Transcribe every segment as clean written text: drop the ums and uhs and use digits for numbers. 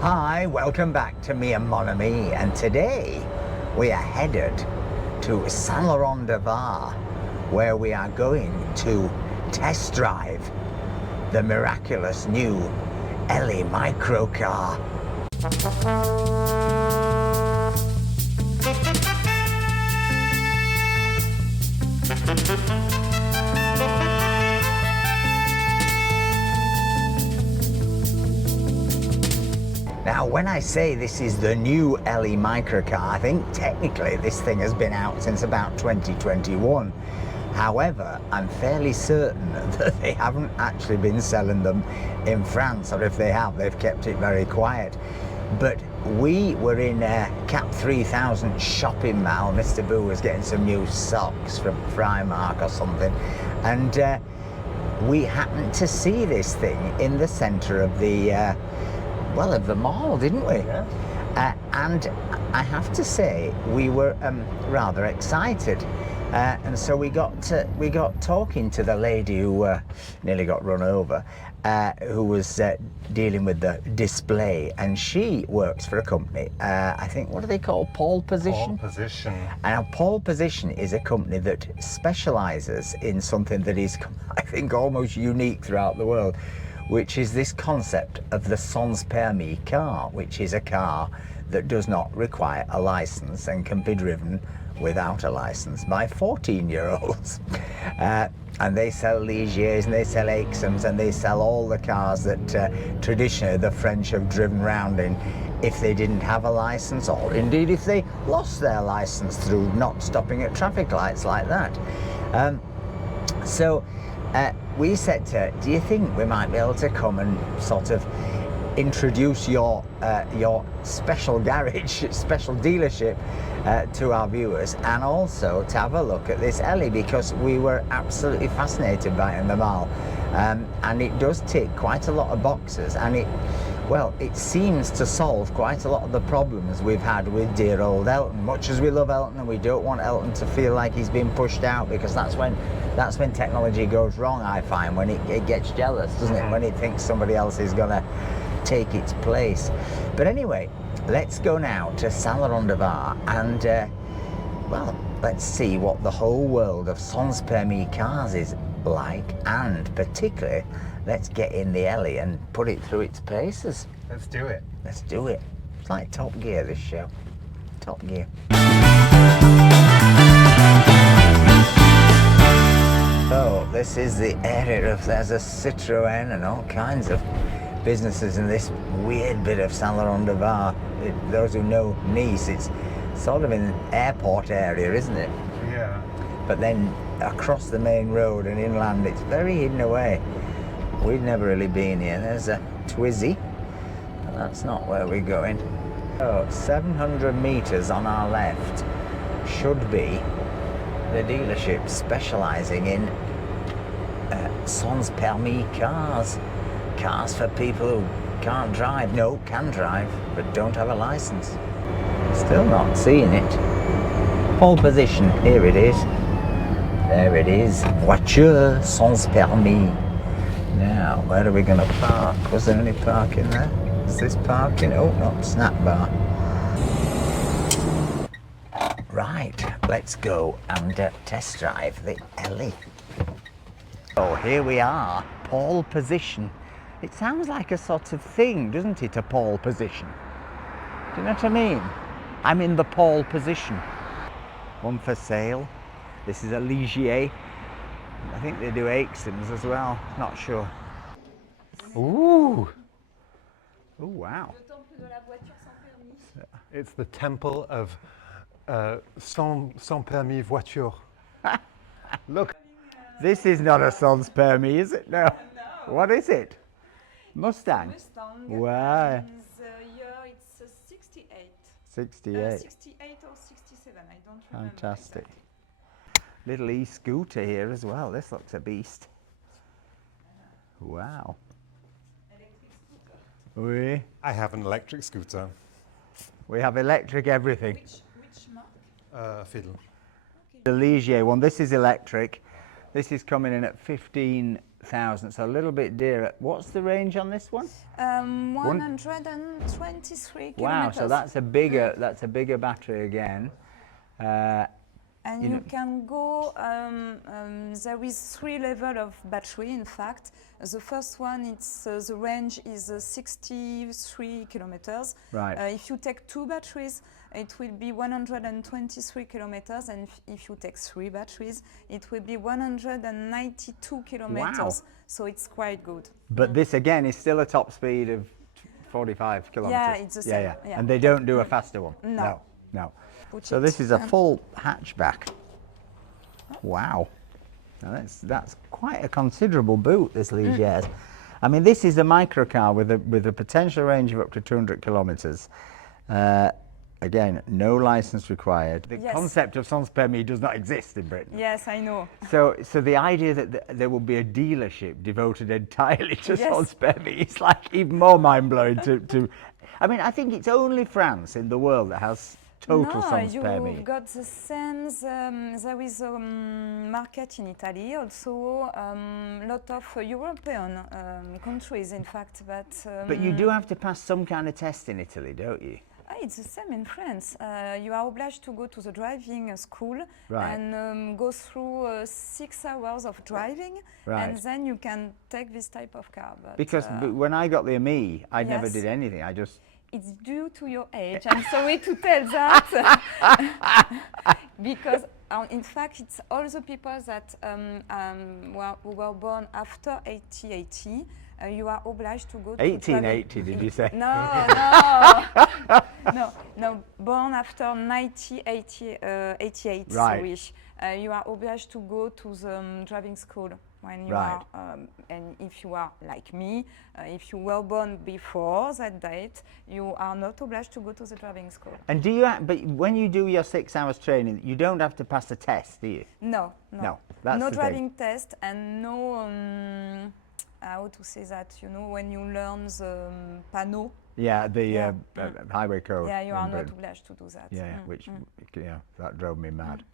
Hi, welcome back to me and Mon Ami, and today we are headed to Saint Laurent de Var, where we are going to test drive the miraculous new ELI microcar. Now, when I say this is the new ELI microcar, I think technically this thing has been out since about 2021. However, I'm fairly certain that they haven't actually been selling them in France, or if they have, they've kept it very quiet. But we were in Cap 3000 shopping mall. Mr. Boo was getting some new socks from Primark or something, and we happened to see this thing in the centre of the of the mall, didn't we? Yeah. And I have to say, we were rather excited, and so we got talking to the lady who nearly got run over, who was dealing with the display, and she works for a company. I think, what do they call, Pole Position? Pole Position. And Pole Position is a company that specialises in something that is, I think, almost unique throughout the world, which is this concept of the sans permis car, which is a car that does not require a license and can be driven without a license by 14-year-olds. And they sell Ligiers and they sell Aixams and they sell all the cars that traditionally the French have driven round in if they didn't have a license, or indeed if they lost their license through not stopping at traffic lights like that. We said to her, do you think we might be able to come and sort of introduce your special garage, special dealership to our viewers, and also to have a look at this ELI, because we were absolutely fascinated by it in the mall. And it does tick quite a lot of boxes, and it seems to solve quite a lot of the problems we've had with dear old Elton. Much as we love Elton, and we don't want Elton to feel like he's been pushed out, because that's when technology goes wrong, I find, when it gets jealous, doesn't it? When it thinks somebody else is gonna take its place. But anyway, let's go now to Saint Laurent de Var, and let's see what the whole world of sans permis cars is like, and particularly let's get in the ELI and put it through its paces. Let's do it. Let's do it. It's like Top Gear, this show. Top Gear. So this is the area of, there's a Citroen and all kinds of businesses in this weird bit of Saint Laurent de Var. Those who know Nice, it's sort of in an airport area, isn't it? Yeah. But then across the main road and inland, it's very hidden away. We've never really been here. There's a Twizy, but that's not where we're going. Oh, 700 meters on our left should be the dealership specializing in sans permis cars. Cars for people who can't drive, no, can drive, but don't have a license. Still not seeing it. Pole Position, here it is. There it is. Voiture sans permis. Now, where are we going to park? Was there any parking there? Is this parking? Oh, not snack bar. Right, let's go and test drive the ELI. Oh, here we are, Pole Position. It sounds like a sort of thing, doesn't it, a pole position? Do you know what I mean? I'm in the pole position. One for sale. This is a Ligier. I think they do Aixams as well, not sure. Ooh! Oh, wow. It's the temple of sans permis voiture. Look, this is not a sans permis, is it? No. What is it? Mustang. Wow. Year it's 68. 68. 68 or 67, I don't remember. Fantastic. Little e-scooter here as well. This looks a beast. Wow. Electric scooter. I have an electric scooter. We have electric everything. Which mark? Fiddle. The Ligier one. This is electric. This is coming in at 15 100,000, so a little bit dearer. What's the range on this one? 123 kilometers. Wow, so that's a bigger battery again. And you can go, there is 3 levels of battery, in fact. The first one, it's the range is 63 kilometers. Right. If you take 2 batteries, it will be 123 kilometers, and if you take 3 batteries, it will be 192 kilometers. Wow. So it's quite good. But this again is still a top speed of 45 kilometers. Yeah, it's the same. Yeah. And they don't do a faster one. No. No. Put So it this is a on. full hatchback. Wow. Now that's quite a considerable boot, this Ligier. I mean, this is a microcar with a potential range of up to 200 kilometers. Again, no license required. The Yes. concept of sans permis does not exist in Britain. Yes, I know. So the idea that there will be a dealership devoted entirely to Yes. sans permis is like even more mind-blowing to I mean, I think it's only France in the world that has total sans permis. You've got the same. There is a market in Italy, also lot of European countries, in fact. But you do have to pass some kind of test in Italy, don't you? It's the same in France. You are obliged to go to the driving school Right. and go through 6 hours of driving, Right. and then you can take this type of car. But, Because when I got the Ami, I never Yes. did anything. I just it's due to your age. I'm sorry to tell that. Because, in fact, it's all the people that who were born after 1880. You are obliged to go to 1880, did you say? No, born after 1988, Right. sorry. You are obliged to go to the driving school when you Right. are, and if you are like me, if you were born before that date, you are not obliged to go to the driving school. And do you? But when you do your 6 hours training, you don't have to pass a test, do you? No. No, that's no the thing. driving test and no. How to say that? You know, when you learn the panneau. Yeah, the Yeah. highway code. Yeah, you in are not Britain. obliged to do that. Yeah, which that drove me mad.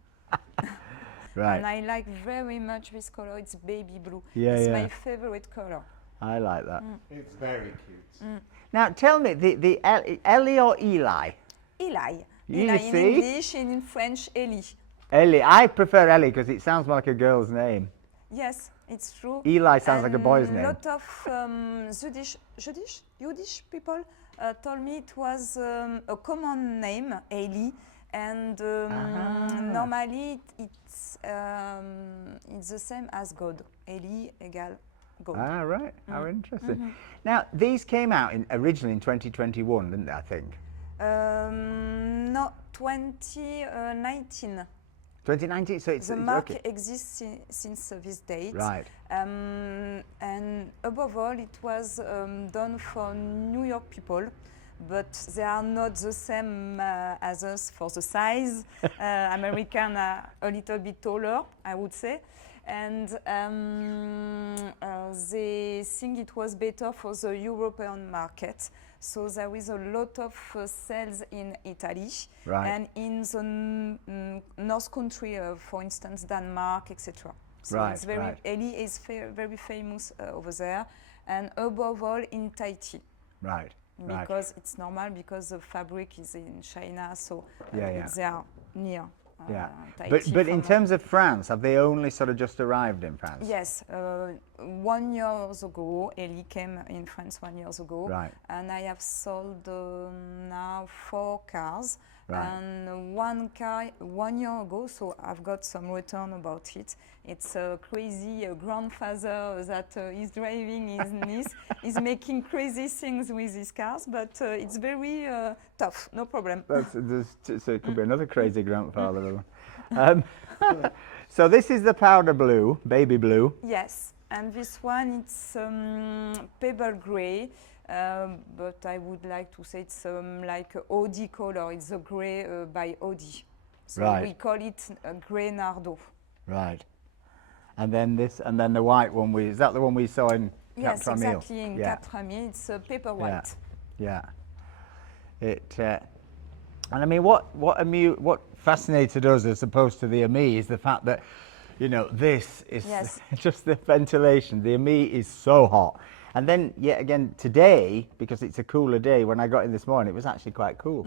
Right. And I like very much this color. It's baby blue. Yeah, it's yeah. my favorite color. I like that. It's very cute. Now tell me, the Ellie or Eli? Eli. You Eli in see? English and in French, Ellie. Ellie. I prefer Ellie because it sounds more like a girl's name. Yes, it's true. Eli sounds like a boy's name. A lot of Yiddish people told me it was a common name, Eli, and normally it's the same as God. Eli = God. Ah, right. How interesting. Now, these came out originally in 2021, didn't they, I think? No, 2019. 2019, so it's The mark okay. exists since this date. Right. And above all, it was done for New York people, but they are not the same as us for the size. American are a little bit taller, I would say. And they think it was better for the European market. So there is a lot of sales in Italy Right. and in the North country, for instance, Denmark, etc. So Right, it's very, right. Ellie is very famous over there, and above all in Tahiti. Right. Right. Because it's normal, because the fabric is in China, so Yeah. they are near Yeah. Tahiti. But in from- terms of France, have they only sort of just arrived in France? Yes, 1 year ago, Ellie came in France 1 year ago, Right. and I have sold now 4 cars, Right. and 1 car 1 year ago, so I've got some return about it. It's a crazy grandfather that is driving his niece. He's making crazy things with his cars, but it's very tough, no problem. So it could be another crazy grandfather. So this is the powder blue, baby blue. Yes, and this one, it's pebble gray, but I would like to say it's like Audi color. It's a gray by Audi. So Right. we call it gray Nardo. Right. And then the white one. Is that the one we saw in Cap Yes, Tramil? exactly, in Yeah. Cap Tramil. It's paper white. Yeah. And I mean, what fascinated us as opposed to the Ami is the fact that You know, this is Yes. just the ventilation. The Ami is so hot. And then, yet again, today, because it's a cooler day, when I got in this morning, it was actually quite cool.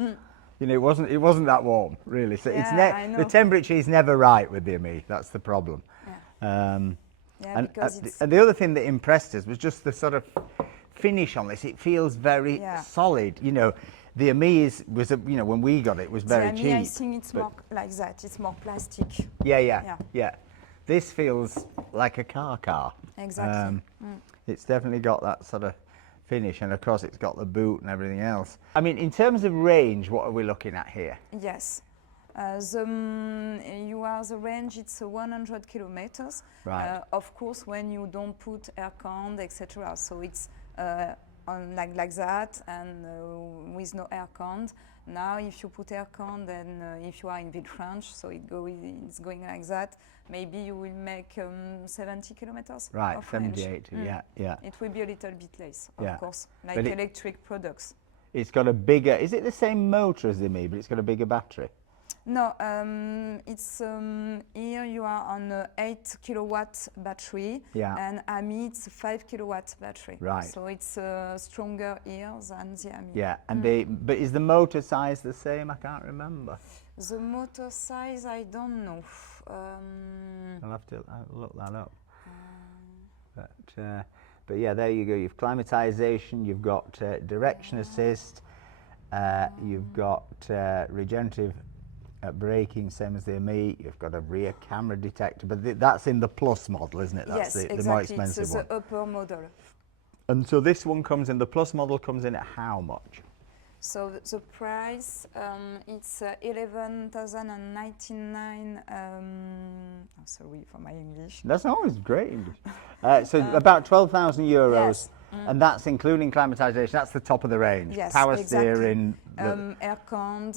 You know, it wasn't that warm, really. So Yeah, I know. the temperature is never right with the Ami. That's the problem. Yeah. Yeah, because it's and the other thing that impressed us was just the sort of finish on this. It feels very Yeah. solid. You know, the Ami was you know, when we got it was very the cheap. Ami, I think it's but- more like that. It's more plastic. yeah. Yeah. This feels like a car. Exactly. It's definitely got that sort of finish, and of course it's got the boot and everything else. I mean, in terms of range, what are we looking at here? Yes. The range, it's 100 kilometers. Right. Of course, when you don't put air con, etc. So it's on like that, and with no air con. Now, if you put air con, then if you are in Villefranche, so it's going like that. Maybe you will make 70 kilometers. Right, of range. 78. Yeah. It will be a little bit less, of Yeah. course, like But electric products. It's got a bigger. Is it the same motor as the Ami, but it's got a bigger battery? No, it's here you are on a 8 kilowatt battery, Yeah. and Ami it's 5 kilowatt battery. Right. So it's stronger here than the Ami. Yeah. And but is the motor size the same? I can't remember. The motor size, I don't know. I'll have to look that up. But yeah, there you go. You've climatization. You've got direction assist. You've got regenerative braking, same as the Ami. You've got a rear camera detector, but that's in the Plus model, isn't it? That's yes, the exactly. more expensive It's one. the upper model. And so this one comes in, the Plus model comes in at how much? So the price, it's 11,099. Sorry for my English. That's always great English. So about 12,000 euros, Yes. and that's including climatization. That's the top of the range. Yes, Power exactly. steering. Air con,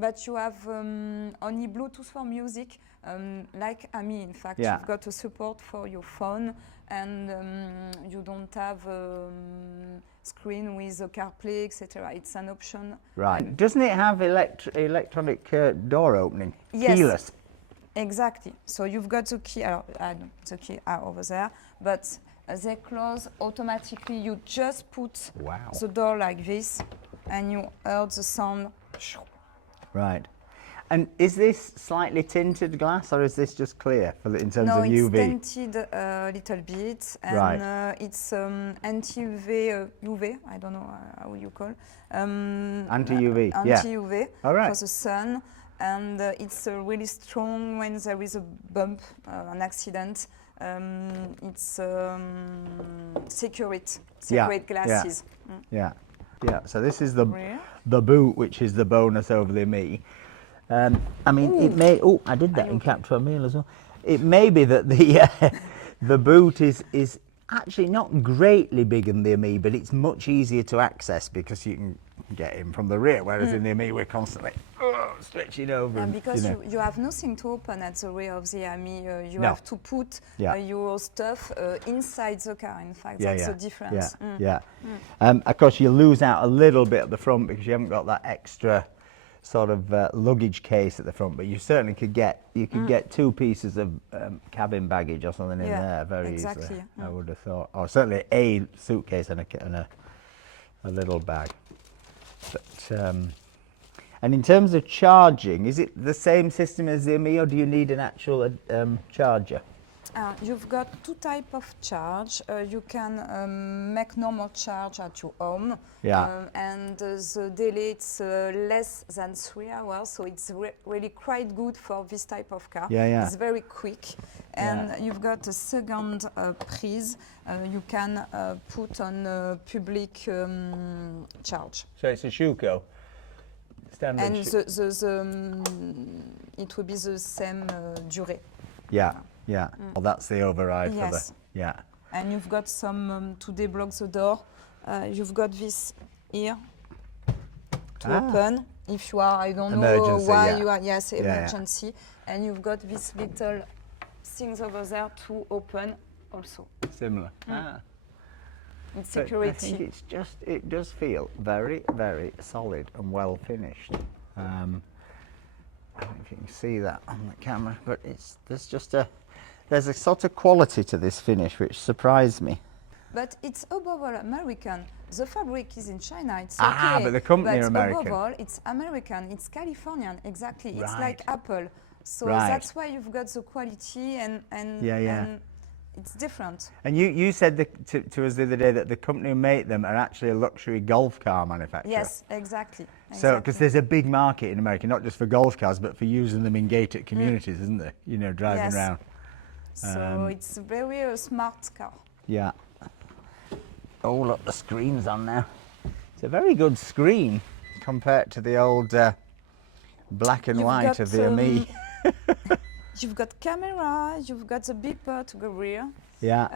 but you have only Bluetooth for music, like Ami. In fact, Yeah. you've got a support for your phone, and you don't have screen with a CarPlay, etc. It's an option. Right. Doesn't it have electronic door opening? Yes. Keyless. Exactly. So you've got the key. The key are over there, but they close automatically. You just put Wow. the door like this, and you heard the sound. Right. And is this slightly tinted glass, or is this just clear in terms No, of it's UV? tinted a little bit, and Right. it's anti-UV, UV, I don't know how you call. Anti-UV, yeah. Anti-UV All right. for the sun, and it's really strong when there is a bump, an accident. It's security glasses. Yeah. So this is the Rear. boot, which is the bonus over the Ami. I mean, it may. Oh, I did that in Capture a Meal as well. It may be that the the boot is actually not greatly bigger than the Ami, but it's much easier to access because you can get in from the rear, whereas in the Ami we're constantly stretching over. Yeah, and, because you know. you have nothing to open at the rear of the Ami. You No. have to put Yeah. your stuff inside the car. In fact, Yeah, that's yeah, the difference. Yeah. Of course, you lose out a little bit at the front because you haven't got that extra sort of luggage case at the front, but you certainly could get two pieces of cabin baggage or something in Yeah, there very exactly. easily. I would have thought, or certainly a suitcase and a little bag. But and in terms of charging, is it the same system as the Ami, or do you need an actual charger? You've got two types of charge. You can make normal charge at your home, Yeah. and the delay it's less than 3 hours, so it's really quite good for this type of car. Yeah. It's very quick, and you've got a second prise. You can put on public charge, So it's a Schuko. Standard. and it will be the same durée. Yeah. Well, that's the override for Yes. the. Yeah. And you've got some to deblock the door. You've got this here to open. If you are, I don't know Emergency, why yeah. you are. Yes, Yeah. emergency. And you've got these little things over there to open also. Similar. It's But security. I think it does feel very, very solid and well finished. I don't know if you can see that on the camera, but there's a sort of quality to this finish which surprised me. But it's above all American. The fabric is in China, it's okay. Ah, but the company are but American. above all, it's American, it's Californian, exactly. It's Right. like Apple. So Right. that's why you've got the quality and it's different. And you said to us the other day that the company who make them are actually a luxury golf car manufacturer. Yes, exactly. So, because there's a big market in America, not just for golf cars, but for using them in gated communities, isn't there? You know, driving Yes. around. So it's very a smart car. Yeah. Oh, look, the screen's on now. It's a very good screen compared to the old black and You've white got, of the Ami. You've got camera, you've got the beeper to go rear. Yeah.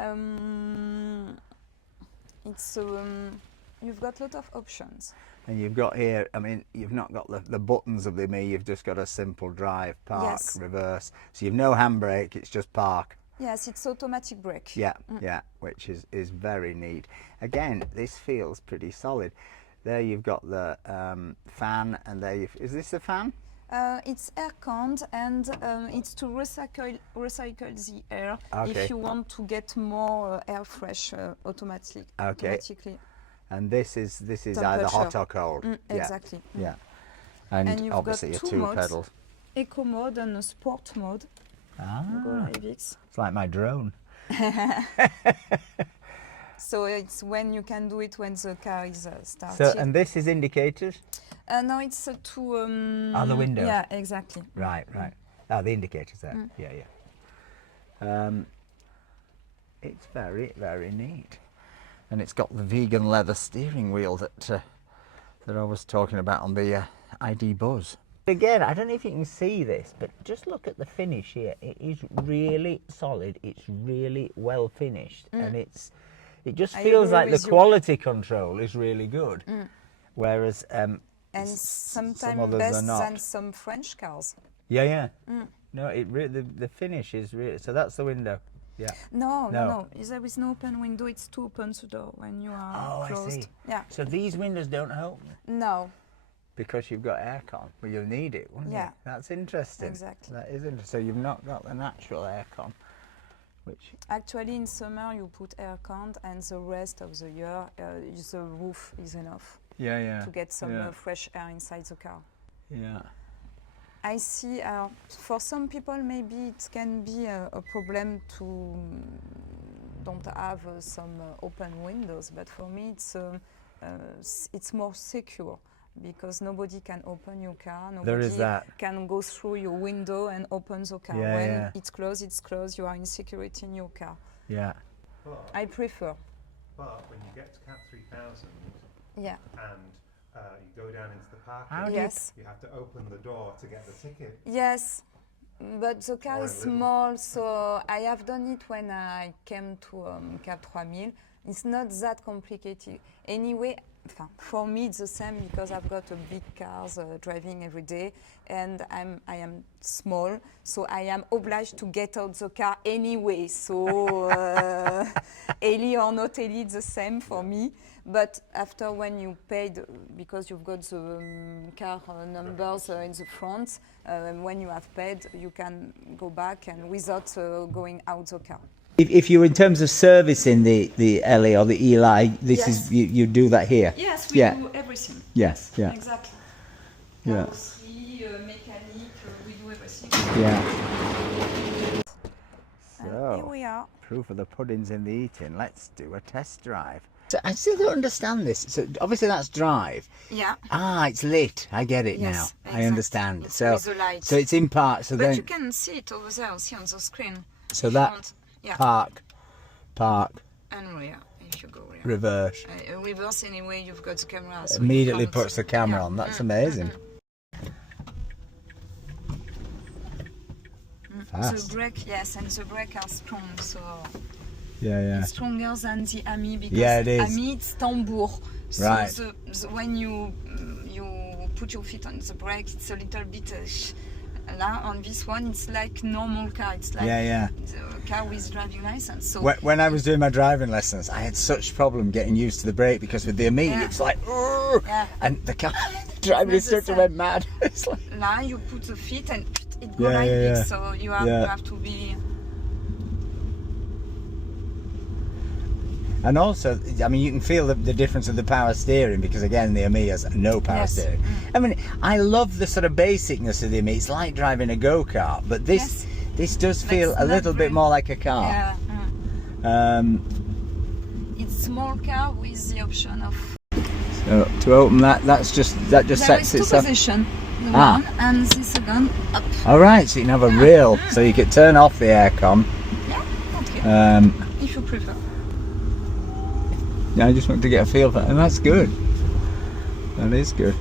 You've got a lot of options. And you've got here, I mean, you've not got the buttons of the Ami, you've just got a simple drive, park, Yes. reverse. So you've no handbrake, it's just park. Yes, it's automatic brake. Yeah, yeah, which is very neat. Again, this feels pretty solid. There you've got the fan, and there is this a fan? It's air conned, and it's to recycle the air Okay. if you want to get more air fresh automatically. And this is either Temperature. hot or cold. Yeah, Exactly. yeah. And And you've obviously got your two two modes. pedals. Eco mode and a sport mode. Go like this. It's like my drone. So it's when you can do it when the car is started. So, and this is indicators? No, it's to... the window. Yeah, exactly. Right, right. Oh, the indicators there. Yeah, yeah. It's very, very neat. And it's got the vegan leather steering wheel that I was talking about on the ID Buzz. Again, I don't know if you can see this, but just look at the finish here. It is really solid. It's really well finished, and it just I feels agree like the with you. quality control is really good. Whereas And some sometimes others are best not. than some French cars. Yeah, yeah. No, the finish is really. So that's the window. Yeah. No, No. no, no. There is no open window. It's to open the door when you are Oh, closed. I see. Yeah. So these windows don't open No. because you've got aircon. Well, you'll need it, wouldn't Yeah. you? That's interesting. Exactly. That is interesting. So you've not got the natural aircon, which. Actually, in summer you put aircon, and the rest of the year the roof is enough Yeah, yeah. to get some yeah. fresh air inside the car. Yeah. I see. For some people, maybe it can be a problem to don't have some open windows, but for me, it's more secure because nobody can open your car. There is Nobody that. can go through your window and open the car. Yeah, when yeah. it's closed, it's closed. You are in security in your car. Yeah. But, I prefer. but when you get to Cat 3000 Yeah. and you go down into the parking, How do you- Yes. you have to open the door to get the ticket. Yes, but the car Or is a little. small, so I have done it when I came to Cap 3000. It's not that complicated. Anyway, for me it's the same because I've got a big cars driving every day, and I am small, so I am obliged to get out the car anyway. So ELI or not ELI, it's the same for me. But after when you paid, because you've got the car numbers in the front, when you have paid, you can go back and without going out the car. If you, in terms of servicing the ELI or the ELI, this Yes. is you do that here. Yes, Yeah. do everything. Yes. Yeah. Exactly. Yeah. Carrosserie, mechanic, we do everything. Yeah. And here So, we are. proof of the pudding's in the eating. Let's do a test drive. So I still don't understand this. So obviously that's drive. Yeah. Ah, it's lit. I get it Yes, now. exactly. I understand. It's So, with the lights. so it's in park. So But then, you can see it over there, see on the screen. so if that you want. Yeah. park, And rear, if you go rear. reverse. Reverse anyway, you've got the camera. So Immediately you can't- puts the camera Yeah. on. That's amazing. The Fast. brake, yes, and the brake are strong, so Yeah, yeah. it's stronger than the Ami because Yeah, it is. Ami it's tambour. So Right. when you put your feet on the brake, it's a little bit. Là, on this one, it's like normal car. It's like Yeah, yeah. the car with driving license. So When I was doing my driving lessons, I had such problem getting used to the brake because with the Ami, Yeah. it's like, "Urgh," Yeah. and the car, driving It's not the instructor same. went mad. It's like, Now you put the feet and it Yeah, goes like yeah, this. yeah. So you Yeah. have to be. and also, I mean, you can feel the difference of the power steering because again, the Ami has no power Yes. steering. I mean, I love the sort of basicness of the Ami. It's like driving a go-kart, but this Yes. does feel That's a not little bit very- more like a car. Yeah. It's small car with the option of. So to open that just There sets is two itself. positions. The Ah. one and the second up. All right, so you can have a real. So you could turn off the aircon. Yeah. Okay. If you prefer. Yeah, I just want to get a feel for that, and that's good. That is good.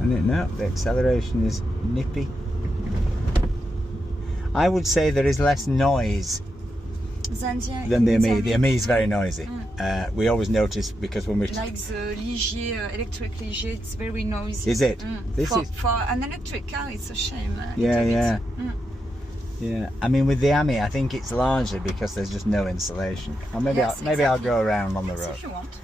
And the acceleration is nippy. I would say there is less noise than the Ami. The Ami is very noisy. We always notice because when we Like the Ligier, electric Ligier, it's very noisy. Is it? This is For an electric car, it's a shame. Yeah, little yeah. bit. yeah. I mean, with the Ami, I think it's largely because there's just no insulation. Or maybe Yes, maybe I'll exactly. go around on the Yes, road. if you want.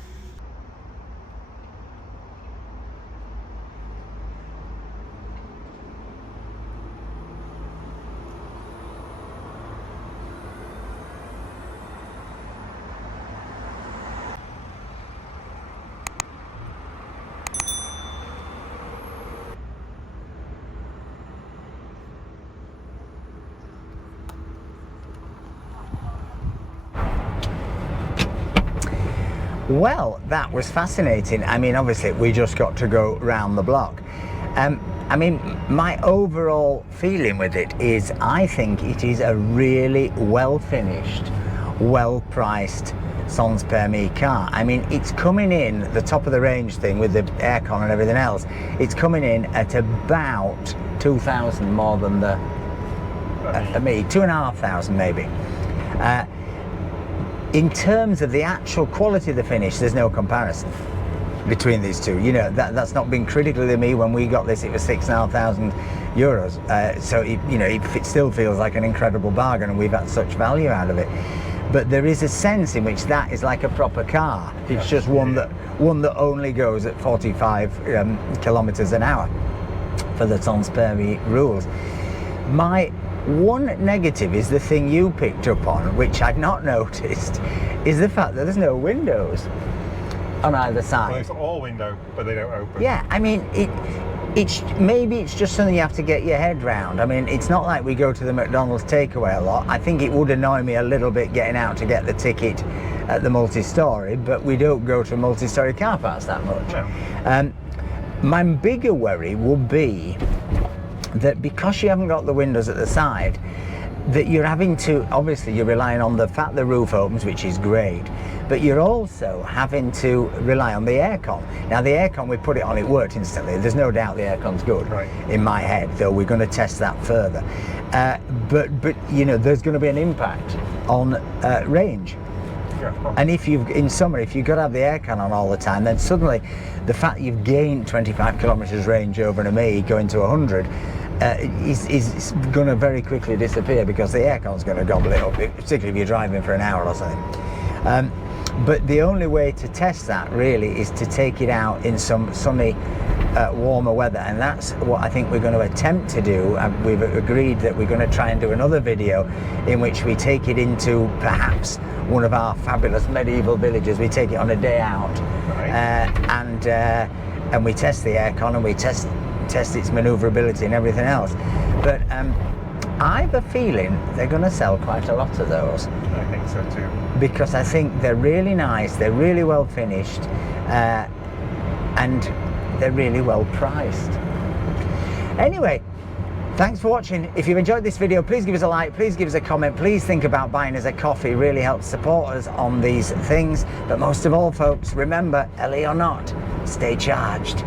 Well, that was fascinating. I mean, obviously, we just got to go round the block. I mean, my overall feeling with it is I think it is a really well-finished, well-priced Sans Permis car. I mean, it's coming in, the top of the range thing with the aircon and everything else, it's coming in at about 2,000 more than the Ami, 2,500 maybe. In terms of the actual quality of the finish, there's no comparison between these two. You know, that's not been critical to me. When we got this, it was 6,500 euros. So it still feels like an incredible bargain, and we've had such value out of it. But there is a sense in which that is like a proper car. It's just one that only goes at 45 kilometers an hour for the Sans Permis rules. My one negative is the thing you picked up on, which I'd not noticed, is the fact that there's no windows on either side. Well, it's all window, but they don't open. Yeah, I mean, maybe it's just something you have to get your head round. I mean, it's not like we go to the McDonald's takeaway a lot. I think it would annoy me a little bit getting out to get the ticket at the multi-storey, but we don't go to multi-storey car parks that much. No. My bigger worry would be that because you haven't got the windows at the side, that you're having to, obviously you're relying on the fact the roof opens, which is great, but you're also having to rely on the aircon. Now the aircon, we put it on, it worked instantly. There's no doubt the aircon's good, Right. in my head, though we're going to test that further. But you know, there's going to be an impact on range. Yeah. And in summer, if you've got to have the aircon on all the time, then suddenly the fact you've gained 25 kilometres range over an Ami going to 100 is going to very quickly disappear because the aircon's going to gobble it up, particularly if you're driving for an hour or something. But the only way to test that really is to take it out in some sunny, warmer weather, and that's what I think we're going to attempt to do. We've agreed that we're going to try and do another video in which we take it into perhaps one of our fabulous medieval villages. We take it on a day out, Right. and we test the aircon and we test its manoeuvrability and everything else. But I have a feeling they're going to sell quite a lot of those, I think so too. because I think they're really nice, they're really well finished, and they're really well priced. Anyway, thanks for watching. If you've enjoyed this video, please give us a like, please give us a comment, please think about buying us a coffee. It really helps support us on these things. But most of all, folks, remember, Ellie or not, stay charged.